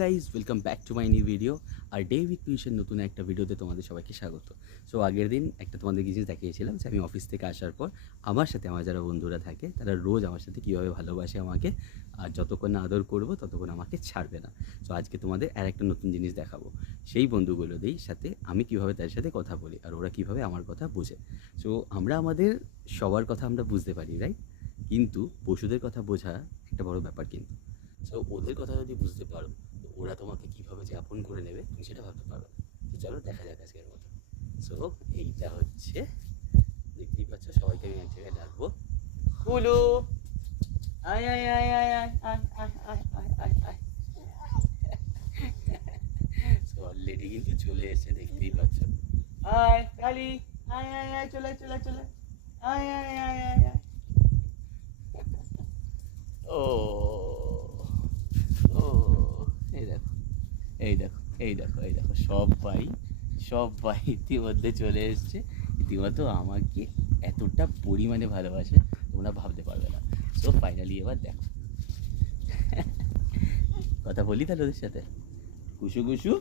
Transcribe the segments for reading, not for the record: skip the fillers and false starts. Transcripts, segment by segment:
Guys welcome back to my new video. Our day with পিউষের নতুন একটা ভিডিওতে তোমাদের সবাইকে স্বাগত। সো আগের দিন একটা তোমাদের জিনিস দেখিয়েছিলাম যে আমি অফিস থেকে আসার পর আমার সাথে আমার যারা বন্ধুরা থাকে তারা রোজ আমার সাথে কীভাবে ভালোবাসে আমাকে, আর যতক্ষণ না আদর করবো ততক্ষণ আমাকে ছাড়বে না। সো আজকে তোমাদের আর একটা নতুন জিনিস দেখাবো, সেই বন্ধুগুলোদের সাথে আমি কীভাবে তাদের সাথে কথা বলি আর ওরা কীভাবে আমার কথা বোঝে। সো আমরা আমাদের সবার কথা আমরা বুঝতে পারি, রাইট? কিন্তু পশুদের কথা বোঝা একটা বড় ব্যাপার। কিন্তু সো ওদের কথা যদি বুঝতে পারো তো ওরা তোমাকে কীভাবে যে আপন করে নেবে তুমি সেটা ভাবতে পারবে না। তো চলো দেখা যাক আজকের মতো। সো এইটা হচ্ছে, দেখতেই পাচ্ছ সবাইকে আমি এক জায়গায় ডাকবো। কুলু, আয় আয় আয় আয় আয় আয় আয় আয় আয় আয় আয়। সো অলরেডি কিন্তু চলে এসেছে, দেখতেই পাচ্ছ। আয় কালি, আয় আয় আয়, চলে চলে চলে, আয় আয় আয় আয় আয়। ও ও, এই দেখো এই দেখো এই দেখো এই দেখো, সবাই ইতিমধ্যে চলে এসছে। ইতিমধ্যে আমাকে এতটা পরিমাণে ভালোবাসে তোমরা ভাবতে পারবে না। সো ফাইনালি এবার দেখো, কথা বলি তাহলে ওদের সাথে। কুসু কুসু,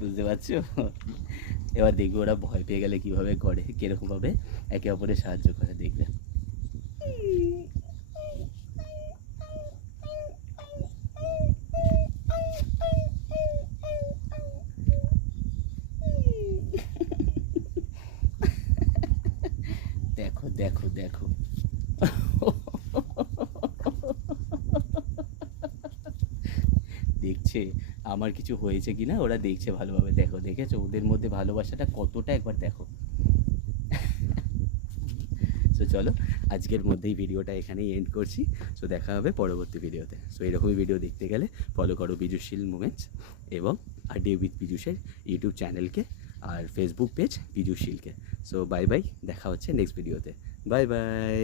বুঝতে পারছো? এবার দেখবে ওরা ভয় পেয়ে গেলে কীভাবে করে, কীরকমভাবে একে অপরের সাহায্য করে, দেখবে। দেখো দেখো দেখো, দেখছে আমার কিছু হয়েছে কি না, ওরা দেখছে ভালোভাবে। দেখো, দেখেছো ওদের মধ্যে ভালোবাসাটা কতটা, একবার দেখো। সো চলো আজকের মধ্যেই ভিডিওটা এখানেই এন্ড করছি। সো দেখা হবে পরবর্তী ভিডিওতে। সো এরকমই ভিডিও দেখতে গেলে ফলো করো পীযূষশীল মুমেন্টস এবং আর ডে উইথ পীযূষের ইউটিউব চ্যানেলকে আর ফেসবুক পেজ পীযূষশীলকে। সো বাই বাই, দেখা হচ্ছে নেক্সট ভিডিওতে। Bye by.